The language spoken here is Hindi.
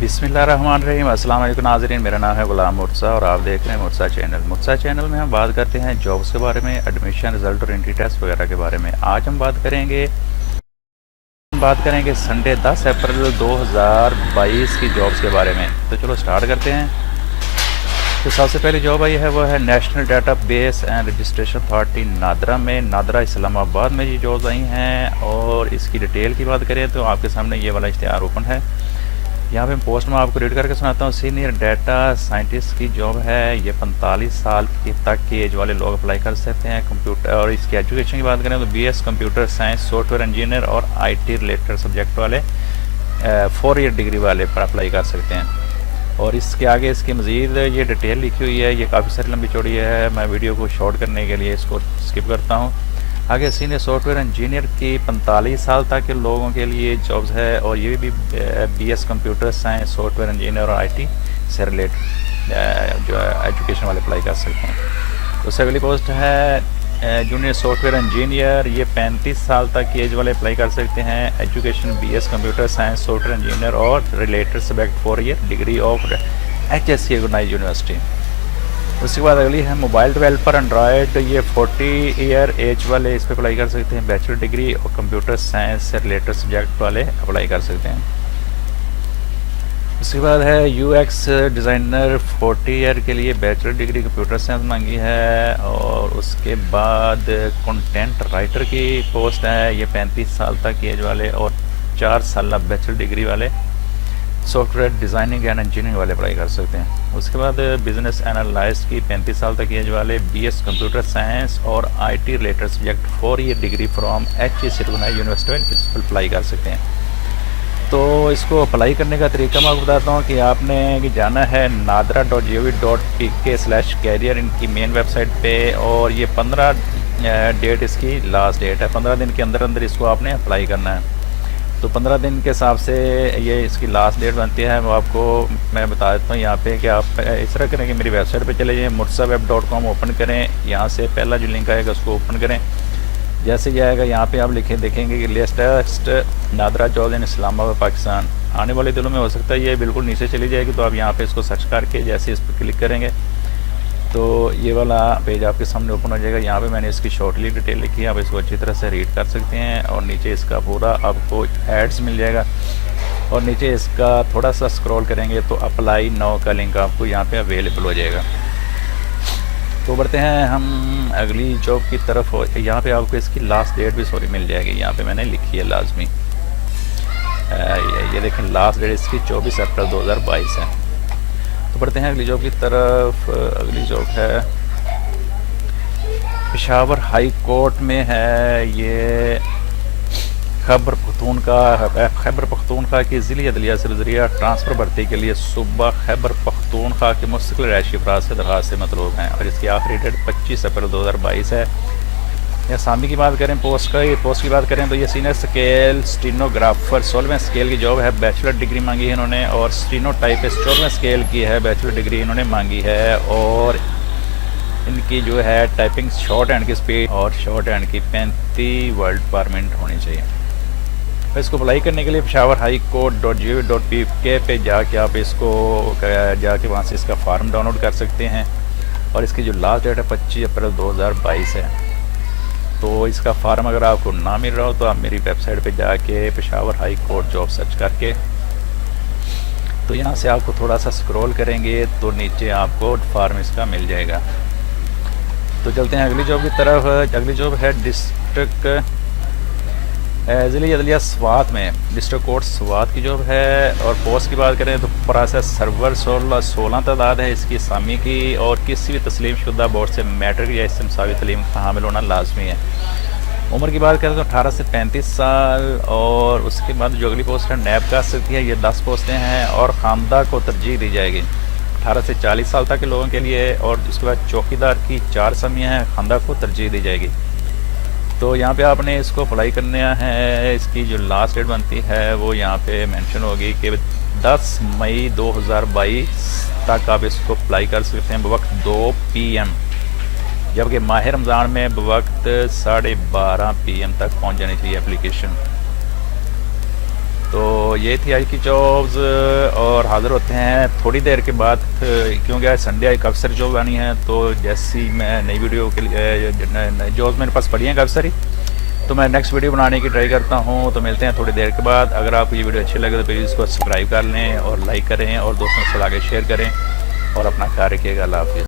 बिस्मिल्लाहिर्रहमानिर्रहीम। अस्सलाम वालेकुम नाज़रीन, मेरा नाम है गुलाम मुर्सा और आप देख रहे हैं मुर्सा चैनल। मुर्सा चैनल में हम बात करते हैं जॉब्स के बारे में, एडमिशन रिजल्ट और एंट्री टेस्ट वगैरह के बारे में। आज हम बात करेंगे संडे 10 अप्रैल 2022 की जॉब्स के बारे में। तो चलो स्टार्ट करते हैं। तो सबसे पहली जॉब आई है वो है national data base and registration authority NADRA में, नादरा इस्लामाबाद में ये जॉब्स आई हैं। और इसकी डिटेल की बात करें तो आपके सामने ये वाला इश्तिहार ओपन है। यहाँ पे पोस्ट में आपको रीड करके सुनाता हूँ। सीनियर डाटा साइंटिस्ट की जॉब है। ये 45 साल की तक की एज वाले लोग अप्लाई कर सकते हैं। कंप्यूटर और इसकी एजुकेशन की बात करें तो BS computer science, software engineer और आईटी रिलेटेड सब्जेक्ट वाले 4 ईयर डिग्री वाले पर अप्लाई कर सकते हैं। और इसके आगे इसकी मज़ीद ये डिटेल लिखी हुई है। ये काफ़ी सारी लंबी चौड़ी है, मैं वीडियो को शॉर्ट करने के लिए इसको स्किप करता हूँ। आगे सीनियर सॉफ्टवेयर इंजीनियर की 45 साल तक के लोगों के लिए जॉब्स है। और ये भी BS computer science, software engineer और आईटी से रिलेटेड जो एजुकेशन वाले अप्लाई कर सकते हैं। उससे अगली पोस्ट है जूनियर सॉफ्टवेयर इंजीनियर। ये 35 साल तक की एज वाले अप्लाई कर सकते हैं। Education BS computer science, software engineer और related subject 4 year degree of HSC organise university. उसके बाद अगली है मोबाइल डेवलपर एंड्रॉयड। ये 40 ईयर एज वाले इस पर अप्लाई कर सकते हैं। बैचलर डिग्री और कंप्यूटर साइंस से रिलेटेड सब्जेक्ट वाले अप्लाई कर सकते हैं। उसके बाद है यूएक्स डिज़ाइनर, 40 ईयर के लिए बैचलर डिग्री कंप्यूटर साइंस मांगी है। और उसके बाद कंटेंट राइटर की पोस्ट है। ये 35 साल तक की एज वाले और 4 साल बैचलर डिग्री वाले सॉफ्टवेयर डिज़ाइनिंग एंड इंजीनियरिंग वाले अप्लाई कर सकते हैं। उसके बाद बिजनेस एनालिस्ट की 35 साल तक एज वाले बीएस कंप्यूटर साइंस और IT related subject 4 year degree from HSC organise university apply कर सकते हैं। तो इसको अप्लाई करने का तरीका मैं आपको बताता हूँ कि आपने जाना है nadra.gov.pk/career इनकी मेन वेबसाइट पे। और ये 15 डेट इसकी लास्ट डेट है। 15 दिन के अंदर अंदर इसको आपने अप्लाई करना है। तो 15 दिन के हिसाब से ये इसकी लास्ट डेट बनती है। वो आपको मैं बता देता हूँ यहाँ पे कि आप इस तरह करें कि मेरी वेबसाइट पे चले जाएँ, mursaweb.com ओपन करें। यहाँ से पहला जो लिंक आएगा उसको ओपन करें। जैसे ही आएगा यहाँ पे आप देखेंगे कि latest NADRA job in Islamabad Pakistan. आने वाले दिनों में हो सकता है ये बिल्कुल नीचे चली जाएगी, तो आप यहाँ पे इसको सर्च करके जैसे इस पर क्लिक करेंगे तो ये वाला पेज आपके सामने ओपन हो जाएगा। यहाँ पे मैंने इसकी शॉर्टली डिटेल लिखी है, आप इसको अच्छी तरह से रीड कर सकते हैं। और नीचे इसका पूरा आपको एड्स मिल जाएगा। और नीचे इसका थोड़ा सा स्क्रॉल करेंगे तो अप्लाई नाउ का लिंक आपको यहाँ पे अवेलेबल हो जाएगा। तो बढ़ते हैं हम अगली जॉब की तरफ। यहाँ पे आपको इसकी लास्ट डेट भी मिल जाएगी, यहाँ पे मैंने लिखी है लाजमी। ये देखें लास्ट डेट इसकी 24 अप्रैल 2022 है। तो बढ़ते हैं अगली जॉब की तरफ। अगली जॉब है पेशावर हाई कोर्ट में है। ये खैबर पख्तूनख्वा की ज़िली अदलिया से ज़रिया ट्रांसफ़र भर्ती के लिए सूबा खैबर पख्तूनख्वा के मुस्तकिल रहायशी अफराद से दरख्वास्त मतलूब हैं। और इसकी आखिरी डेट 25 अप्रैल 2022 है। या सामी की बात करें पोस्ट की बात करें तो ये सीनियर स्केल स्टीनोग्राफर 16वें स्केल की जॉब है। बैचलर डिग्री मांगी है इन्होंने। और स्टीनो टाइपिस्ट 14वें स्केल की है, बैचलर डिग्री इन्होंने मांगी है। और इनकी जो है टाइपिंग शॉर्ट हैंड की स्पीड और शॉर्ट हैंड की 35 वर्ड पर मिनट होनी चाहिए। इसको अप्लाई करने के लिए peshawar.highcourt.gov.pk पे जाके आप इसको जाके वहाँ से इसका फार्म डाउनलोड कर सकते हैं। और इसकी जो लास्ट डेट है 25 अप्रैल 2022 है। तो इसका फार्म अगर आपको ना मिल रहा हो तो आप मेरी वेबसाइट पे जाके Peshawar high court job search करके तो यहाँ से आपको थोड़ा सा स्क्रॉल करेंगे तो नीचे आपको फार्म इसका मिल जाएगा। तो चलते हैं अगली जॉब की तरफ। अगली जॉब है डिस्ट्रिक्ट ज़िली अदलिया स्वात में, डिस्ट्रिक्ट कोर्ट स्वात की जॉब है। और पोस्ट की बात करें तो प्रोसेस सर्वर 16 तादाद है इसकी सामी की। और किसी भी तस्लीम शुदा बोर्ड से मैट्रिक या इससे मसावी तलीम का हामिल होना लाजमी है। उम्र की बात करें तो 18 से 35 साल। और उसके बाद जो अगली पोस्ट है नैब कर सकती है। ये 10 पोस्टें हैं और खामदा को तरजीह दी जाएगी 18 से 40 साल तक के लोगों के लिए। और उसके बाद चौकीदार की 4 समियाँ हैं, खामदा को तरजीह दी जाएगी। तो यहाँ पे आपने इसको अप्लाई करना है। इसकी जो लास्ट डेट बनती है वो यहाँ पे मेंशन होगी कि 10 मई 2022 तक आप इसको अप्लाई कर सकते हैं बवक्त 2 PM। जबकि माह रमज़ान में बवक्त 12:30 PM तक पहुँच जानी चाहिए एप्लीकेशन। तो ये थी आज की जॉब्स। और हाज़िर होते हैं थोड़ी देर के बाद, क्योंकि आज संडे एक अफसर जॉब आनी है, तो जैसी मैं नई वीडियो के लिए जॉब मेरे पास पड़ी हैं काफ़ी सारी, तो मैं नेक्स्ट वीडियो बनाने की ट्राई करता हूँ। तो मिलते हैं थोड़ी देर के बाद। अगर आपको ये वीडियो अच्छी लगे तो प्लीज़ इसको सब्सक्राइब कर लें और लाइक करें और दोस्तों से आगे शेयर करें और अपना ख्याल रखिएगा। अल्लाह हाफ़िज़।